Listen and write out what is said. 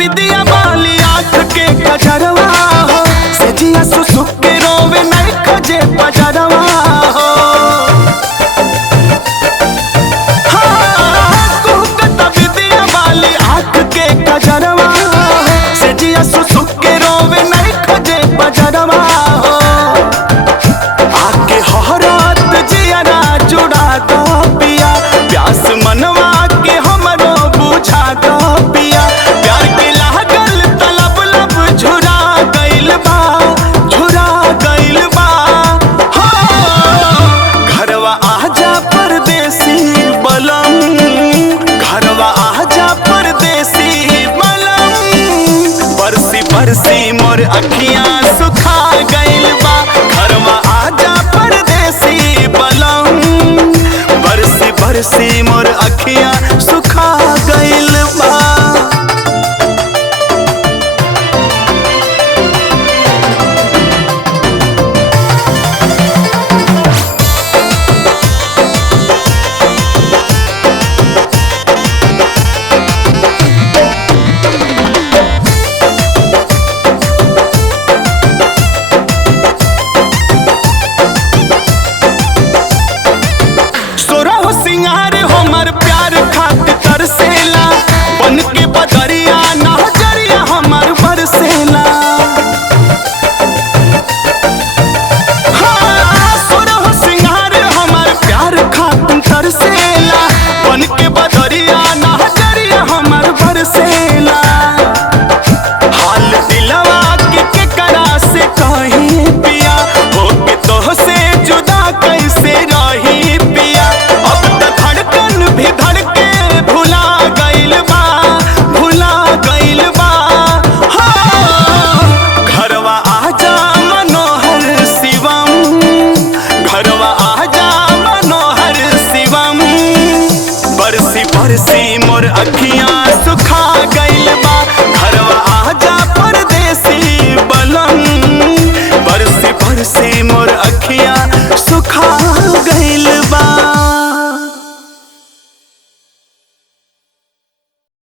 विदिया वाली आँख के कजरवा हो, सजिया सुसुक के रोवे नहीं खजे बजरवा हो। विदिया वाली आँख के कजरवा हो, सजिया सुसुक के रोवे नहीं खजे बजरवा हो। आके हरात जियरा जुड़ा दो पिया, प्यास मनवा के हमरो बुझा दो पिया। प्यार के लागल तलब लब झुरा गइल बा, झुरा गइल बा हो। घरवा आजा परदेसी बलम, घरवा आजा परदेसी बलम। बरसी बरसी मोर अखियां सुखा गइल बा, घरवा आजा परदेसी बलम। बरसी बरसी मोर अखियां